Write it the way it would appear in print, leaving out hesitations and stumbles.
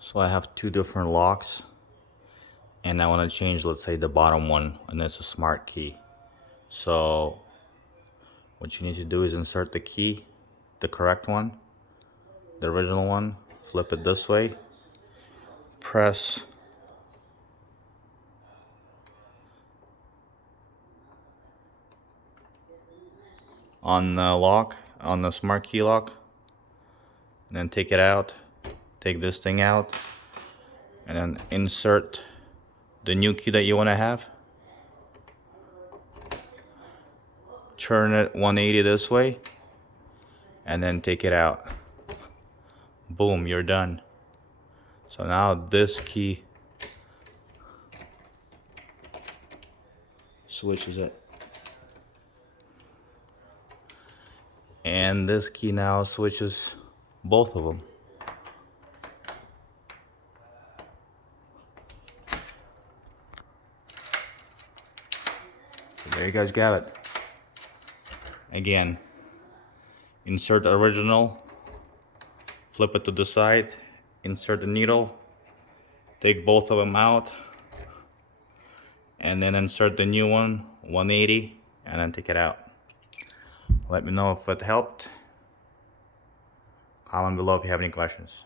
So I have two different locks, and I want to change, let's say, the bottom one, and it's a smart key. So what you need to do is insert the key, the correct one, the original one, flip it this way, press on the lock, on the smart key lock, and then take it out, take this thing out, and then insert the new key that you want to have, turn it 180 this way, and then take it out. Boom, you're done. So now this key switches it, and this key now switches both of them. So there you guys got it. Again, insert the original, flip it to the side, insert the needle, take both of them out, and then insert the new one 180, and then take it out. Let me know if it helped. Comment below if you have any questions.